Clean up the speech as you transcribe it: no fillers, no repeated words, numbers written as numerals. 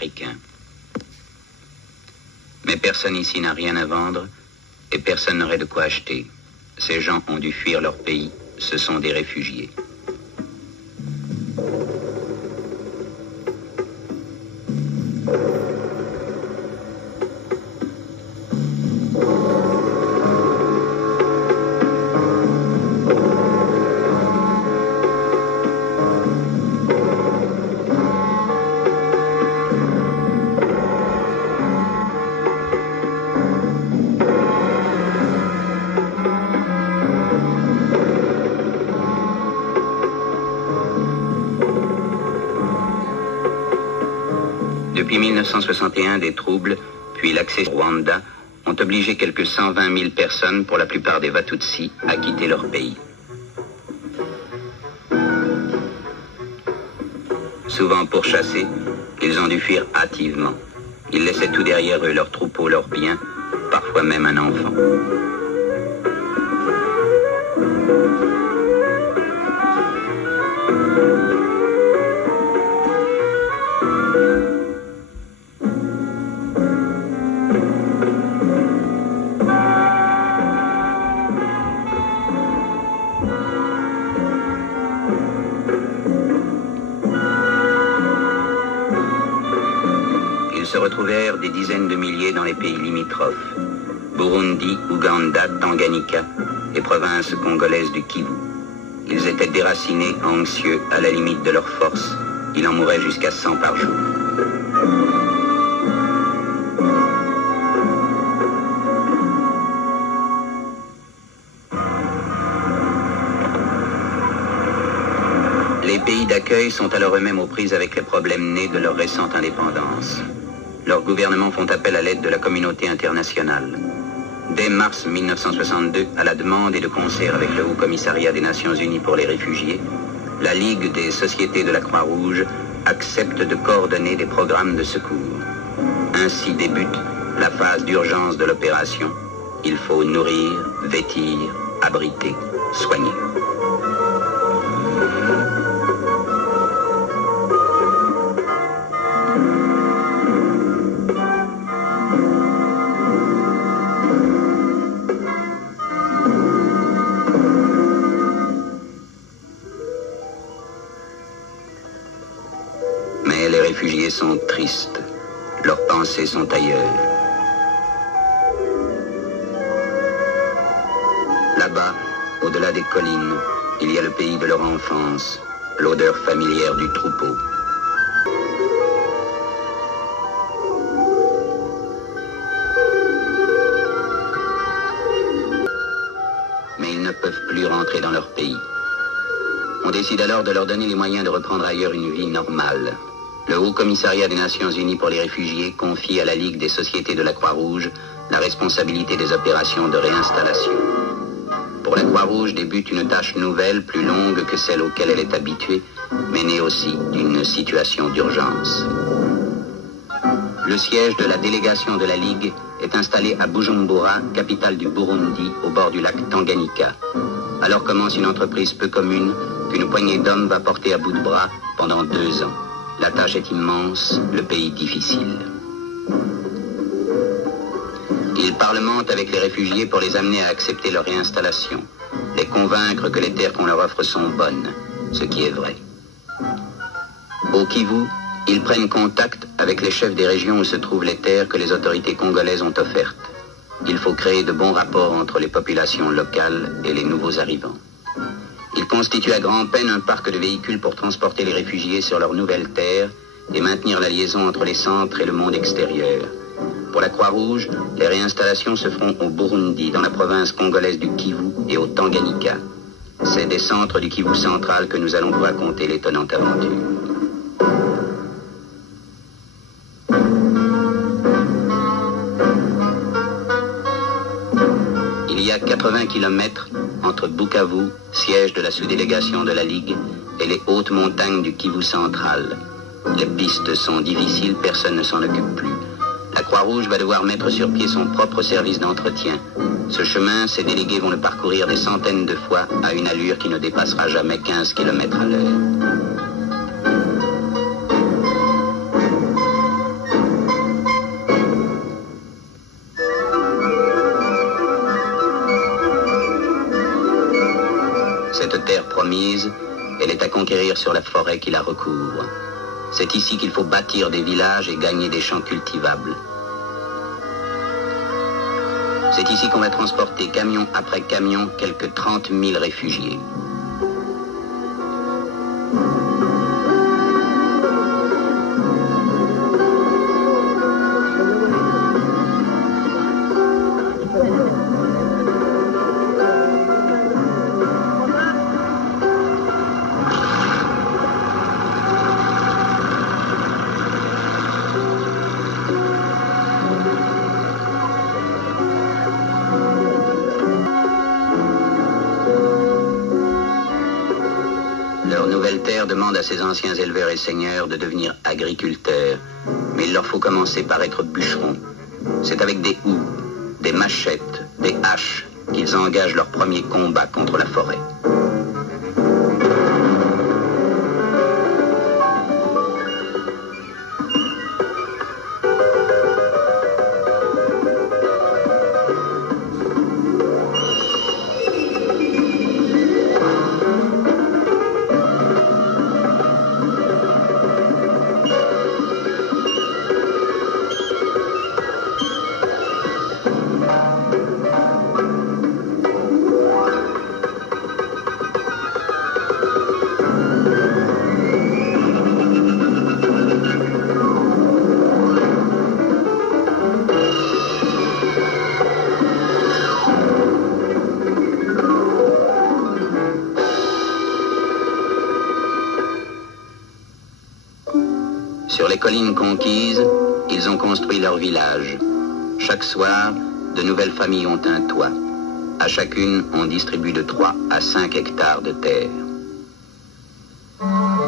africains. Mais personne ici n'a rien à vendre et personne n'aurait de quoi acheter. Ces gens ont dû fuir leur pays, ce sont des réfugiés. Depuis 1961, des troubles, puis l'accès au Rwanda, ont obligé quelques 120 000 personnes, pour la plupart des Watutsi, à quitter leur pays. Souvent pourchassés, ils ont dû fuir hâtivement. Ils laissaient tout derrière eux, leurs troupeaux, leurs biens, parfois même un enfant. Se retrouvèrent des dizaines de milliers dans les pays limitrophes, Burundi, Ouganda, Tanganyika et provinces congolaises du Kivu. Ils étaient déracinés, anxieux, à la limite de leur force. Il en mourait jusqu'à 100 par jour. Les pays d'accueil sont alors eux-mêmes aux prises avec les problèmes nés de leur récente indépendance. Leurs gouvernements font appel à l'aide de la communauté internationale. Dès mars 1962, à la demande et de concert avec le Haut Commissariat des Nations Unies pour les réfugiés, la Ligue des sociétés de la Croix-Rouge accepte de coordonner des programmes de secours. Ainsi débute la phase d'urgence de l'opération. Il faut nourrir, vêtir, abriter, soigner. Mais les réfugiés sont tristes. Leurs pensées sont ailleurs. Là-bas, au-delà des collines, il y a le pays de leur enfance, l'odeur familière du troupeau. Mais ils ne peuvent plus rentrer dans leur pays. On décide alors de leur donner les moyens de reprendre ailleurs une vie normale. Le Haut Commissariat des Nations Unies pour les réfugiés confie à la Ligue des sociétés de la Croix-Rouge la responsabilité des opérations de réinstallation. Pour la Croix-Rouge débute une tâche nouvelle, plus longue que celle auquel elle est habituée, mais née aussi d'une situation d'urgence. Le siège de la délégation de la Ligue est installé à Bujumbura, capitale du Burundi, au bord du lac Tanganyika. Alors commence une entreprise peu commune qu'une poignée d'hommes va porter à bout de bras pendant 2 ans. La tâche est immense, le pays difficile. Ils parlementent avec les réfugiés pour les amener à accepter leur réinstallation, les convaincre que les terres qu'on leur offre sont bonnes, ce qui est vrai. Au Kivu, ils prennent contact avec les chefs des régions où se trouvent les terres que les autorités congolaises ont offertes. Il faut créer de bons rapports entre les populations locales et les nouveaux arrivants. Ils constituent à grand-peine un parc de véhicules pour transporter les réfugiés sur leurs nouvelles terres et maintenir la liaison entre les centres et le monde extérieur. Pour la Croix-Rouge, les réinstallations se feront au Burundi, dans la province congolaise du Kivu et au Tanganyika. C'est des centres du Kivu central que nous allons vous raconter l'étonnante aventure. Il y a 80 km entre Bukavu, siège de la sous-délégation de la Ligue, et les hautes montagnes du Kivu central. Les pistes sont difficiles, personne ne s'en occupe plus. La Croix-Rouge va devoir mettre sur pied son propre service d'entretien. Ce chemin, ses délégués vont le parcourir des centaines de fois à une allure qui ne dépassera jamais 15 km à l'heure. terre promise, elle est à conquérir sur la forêt qui la recouvre. C'est ici qu'il faut bâtir des villages et gagner des champs cultivables. C'est ici qu'on va transporter camion après camion quelques 30 000 réfugiés. Leur nouvelle terre demande à ces anciens éleveurs et seigneurs de devenir agriculteurs. Mais il leur faut commencer par être bûcherons. C'est avec des houes, des machettes, des haches qu'ils engagent leur premier combat contre la forêt. Sur les collines conquises, ils ont construit leur village. Chaque soir, de nouvelles familles ont un toit. À chacune, on distribue de 3 à 5 hectares de terre.